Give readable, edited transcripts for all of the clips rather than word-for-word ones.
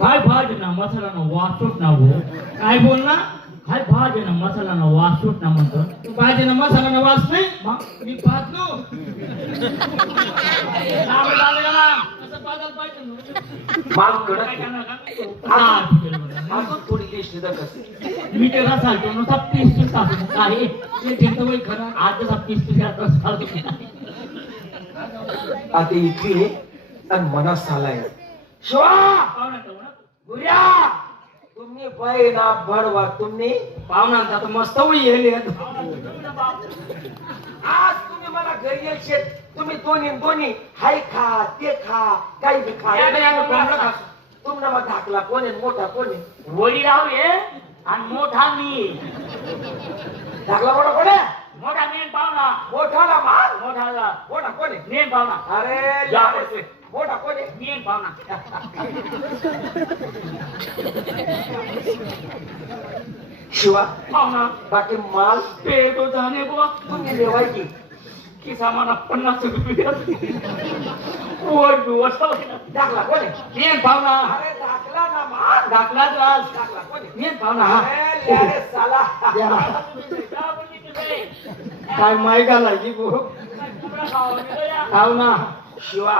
काय भाजी ना मसाला ना वासूट ना हो काय बोल ना काय भाजी ना मसाला ना वासूट ना म्हणतो तू भाजी ना मसाला ना वास नाही मग मी भाजलो असं पाजायला पाहिजे ना. माल कडक अजून थोडी टेस्ट देत असते. मी तेरा चालतो ना सब 30 टाकतो काय ते ठेवतो बाई खरं. आज सब 30 चालतो आता इथली आणि मनात सालाय शिवा गुर्या तुम्ही बाई ना बडवा तुम्ही पाहुण्यांचा तर मस्त येईल आज तुम्ही मला घरी यायचे तुम्ही दोन्ही हाय खा ते खा काही बी खा तुम्हाला मग धाकला कोण आहे मोठा कोण आहे वडी राव ये आणि मोठा मी धाकला मोठा कोण आहे मोठा मेन पाहुणा मोठाला मान मोठाला मोठा कोण आहे मेन पाहुणा अरे जा लाडे. मोठा कोण आहे मेन पाहुणा शिवा पाहुणा बाकी माल पे तो जाने बुवा तुम्ही लेवायची की सामाना 50 रुपये वस्तू धाकला कोण आहे मेन पाहुणा अरे धाकला ना मान दाखलाच राज धाकला कोण आहे मेन पाहुणा अरे लाडे साला काय माय घालायची गो पाहुणा शिवा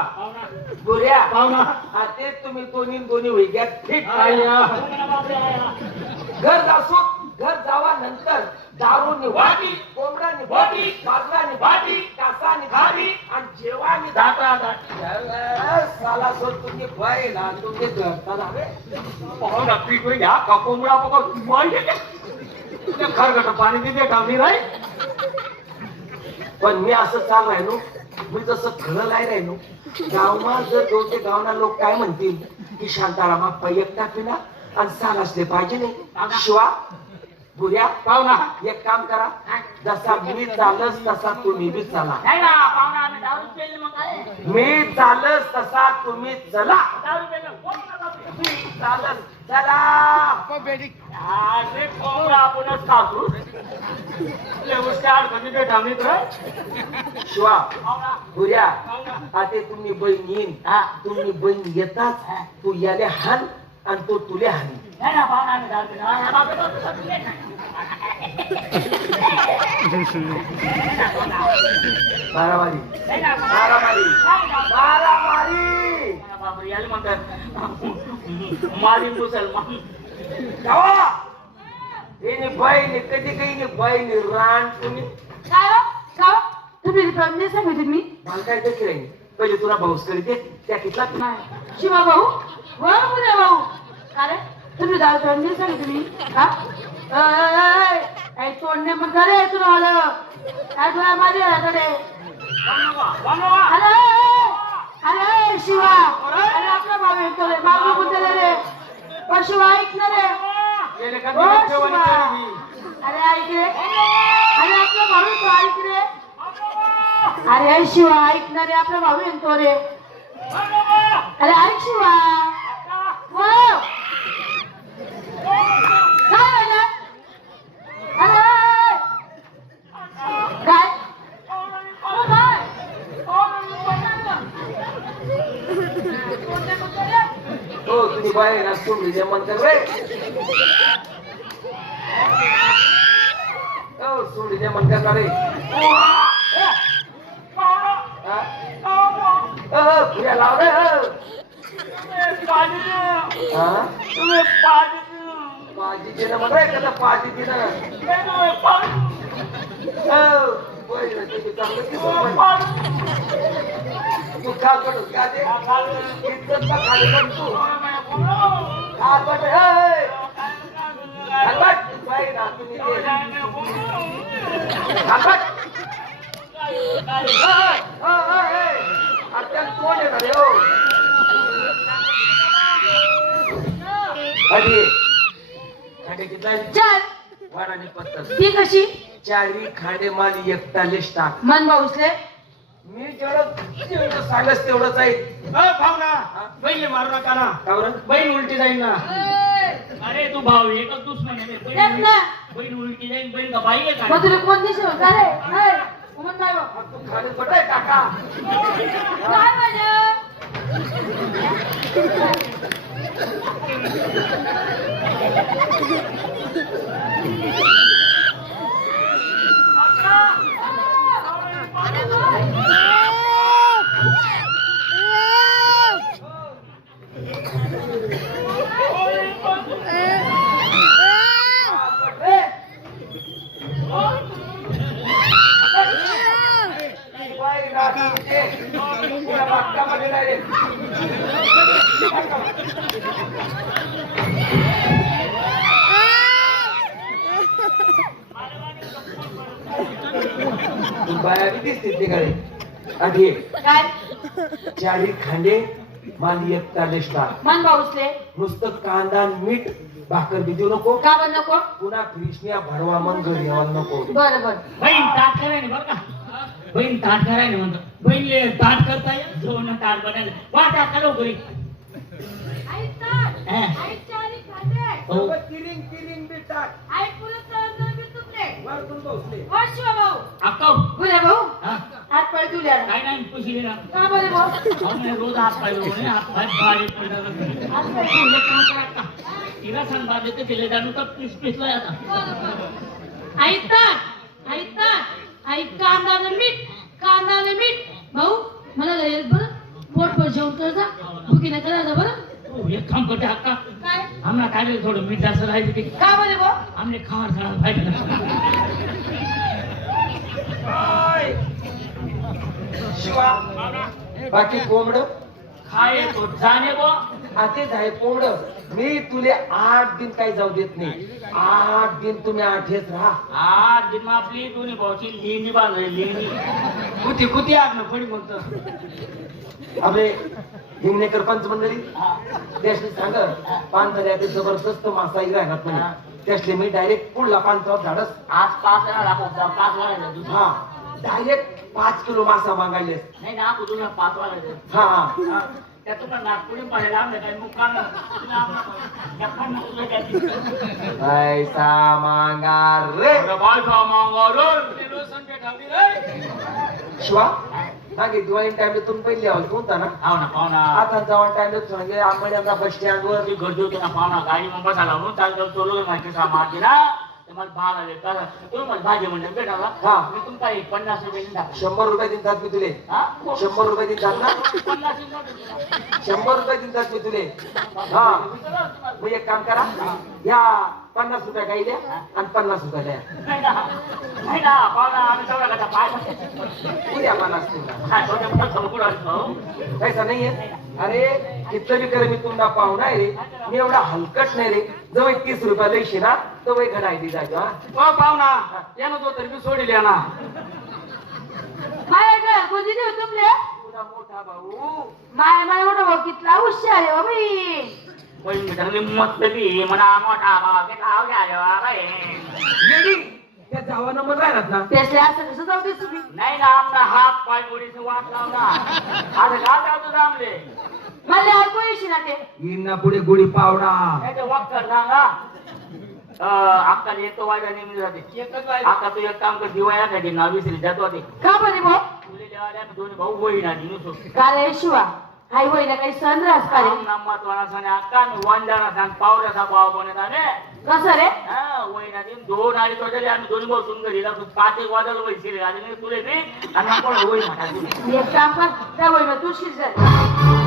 गोऱ्या पाहुणा आता तुम्ही दोन्ही वेगळ्या ठीक आया घर जावा नंतर दारूनी वाटी कोंबड्यानी वाटी बाजरानी वाटी कासानी भारी आणि जेवानी दाखला साला सोड तुम्ही बाय ना तुम्ही घरता जावे पाहुणा पीठ घ्या का कोंबडा बघा खरगट पाणी तिथे ठेवली राही पण मी असं चाल राहिलो मी जसं खरं लाय राहिलो गावमा जर दोनचे गावना लोक काय म्हणतील की शांतारामा पैक टाकविना आणि साल असले पाहिजे नाही शिवा बुऱ्या पाहुणा एक काम करा जसा मी चालस तसा तुम्ही बी चला नाही ना पाहुणा आम्ही 10 रुपये मग काय मी चालस तसा तुम्ही चला 10 रुपये मी चालस चला अरे कोंबडा आपणच खातो अडचणी ते ठेवलीत रे शिवा पाहुणा बुऱ्या आता तुम्ही बहीण येईन तुम्ही बहीण येताच तू याले हान आणि तो तुले हानी नाही ना पाहुणा आम्ही 10 रुपये मारामारी नाही ना मारामारी मारामारी बापरे याला म्हणतात मारी मुसलमान जावा येणे बहीण कधी काही बहीण रान तुम्ही काय तुम्ही प्रज्ञा सांगितली मी मला काय देखील आहे पहिले तुला भाऊस करीते त्या कितला नाही शिवा भाऊ पुण्या भाऊ काय तुम्ही दारू प्रज्ञा सांगितली मी हा तोडणे मग रे तुला आलं काय तुला माझे रे अरे अरे शिवा अरे आपला भाऊ येतो रे बाबू कुठे रे पण शिवा ऐक ना रे अरे ऐक रे अरे आपला भाऊ तो ऐक रे अरे शिवा ऐक ना रे आपला भाऊ येतो रे अरे ऐक शिवा हो काय झालं अरे काय हो काय हो तुम्ही बाहेर ना सोडली जे म्हणतात रे हो सोडली जे म्हणतात रे पुऱ्या लाव रे पाजी दिनं म्हण रे कसं पाजी दिनं तू खा पडू क्या दे इज्जत का खाली पण तू खा पड खालबट बाई ना तुम्ही खालबट अत्यंत कोण आहे रे हो अरे खाडे किती चल वाडाने पत्तर ती कशी चारी खाडे माली एकटालेच टाक मन भाऊसले मी जेवढं सांगस तेवढंच आहे पाहुणा बैल मारू नका ना कावरं? बैल उलटी जाईल ना अरे तू भाऊ एकच दुश्मन आहे तेच ना बहीण उलटी जाईल बहीण का बाई आहे मग तुला कोण दिसत होता रे उमन काय बघ तू खाली पटाय काका काय माझं बाया किती दिसते ते गाडी आधी काय चारी खांडे माली एकटा निष्ठा मन भाऊसले नुसतं कांदा आणि मीठ भाकर बी देऊ नको का बन नको पुन्हा फ्रीजने भरवा मग घरी यावं नको बरं बरं बहीण ताट करायला बरं का बहीण ताट करायला म्हणतो बहीणले ताट करता येईल जेवण ताट बनायला वाटा का लवकरी हो अक्का बोला भाऊ हा हात पाय तुल्या काय नाही पुशीले ना का बरं भाऊ आम्ही रोज हात पाय धुवून हात पाय बारीक पडलं हात पाय तुला काम करा का तिला सांग बाजू ते तिला जाणू तर पिसलाय आता ऐक कांदा आणि मीठ भाऊ मला लय बरं पोट पर जेवण कर जा भुकी नाही करायचं बरं हो, एक काम करते अक्का काय आम्हाला काय थोडं मीठ जास्त राहायचं ते का बरं भाऊ आमने खाणार खाणार पाहिजे शिवा बाकी कोंबड खाय तो जाणे बो आतेच आहे कोंबड मी तुले 8 दिन काही जाऊ देत नाही 8 दिन तुम्ही आठेच राहा आज दिन आपली दोन्ही भाऊची लेणी बांधली लेणी कुती कुती आग पडी म्हणतो आपले हिंगणेकर पंचमंडळी त्यासनी सांग पानतऱ्या ते जबरदस्त मासाई राहणार नाही त्यासले मी डायरेक्ट पुढला पानचावर झाडस आज 5 वेळा लागतो 5 वेळा दूध हा डायरेक्ट 5 किलो मासा मागायले नाही ना आपण तुला 5 वेळा हा हा त्यातून नागपुरी पडेल आमने काही मुक्काम पैसा मागा रे शिवा मागे दिवाळी टाइमला तुम्ही पहिले यावं कोणता ना पाहुणा आता जवळ टाइमला सांगे आंबड्याचा बस स्टँड वर ती घर होती ना पाहुणा गाडी मग बसायला म्हणून चालतो चोरलो माहिती सामान दिला ते मला भाग आले तुम्ही मला भाजी म्हणजे भेटाला हा. मी तुमचा 50 रुपये दिला 100 रुपये देतात मी तुले हा 100 रुपये देतात ना 100 रुपये देतात मी तुले हा मग एक काम करा या 50 रुपये काही द्या आणि 50 रुपये द्या नाही ना पाहुणा आम्ही सगळं का पाय उद्या मला असतील काय थोडं असतो पैसा नाहीये अरे किती कर मी तुमचा पाहुणा आहे रे मी एवढा हलकट नाही रे जवळ 30 रुपये लईशे ना तर वय घडाय दी जायचं हा पाहुणा यानं तो तरी मी सोडील ना माय घर कोणी देऊ तुमले तुझा मोठा भाऊ माय मोठा भाऊ कितला हुशार आहे बाई पण मी चांगली मस्त बी म्हणा मोठा भाव ते खाऊ घ्या बाई येडी त्या जावानं मग राहणार ना त्यासले असं कसं जाऊ दे तुम्ही नाही ना आमना हात पाय गोडीचं वाट लावला आज गाव जाऊ थांबले मला ऐकू येशील ना ते येईन पुढे गुढी पावडा नाही ते वाक्कर सांगा अक्का येतो वाजा नेमली जाते आता तू एक काम कर दिवाळ्या खाली नाव विसरी जातो ते का बरे भाऊ तुले देवाल्या दोन्ही भाऊ होई ना दिनुसो का रे शिवा हाय होईना काही सनरास का रे नामात वाणासाने अक्का मी वंजाना सांग पावऱ्याचा भाव बनत आले कसं रे हा होईना दिन 2 अडीच वाजले आम्ही दोन्ही भाऊ सुन घरी लागतो 5 एक वाजल वैसे आले तुले बी आणि आपण होई म्हणा एक काम कर त्या होईना तू शिरजल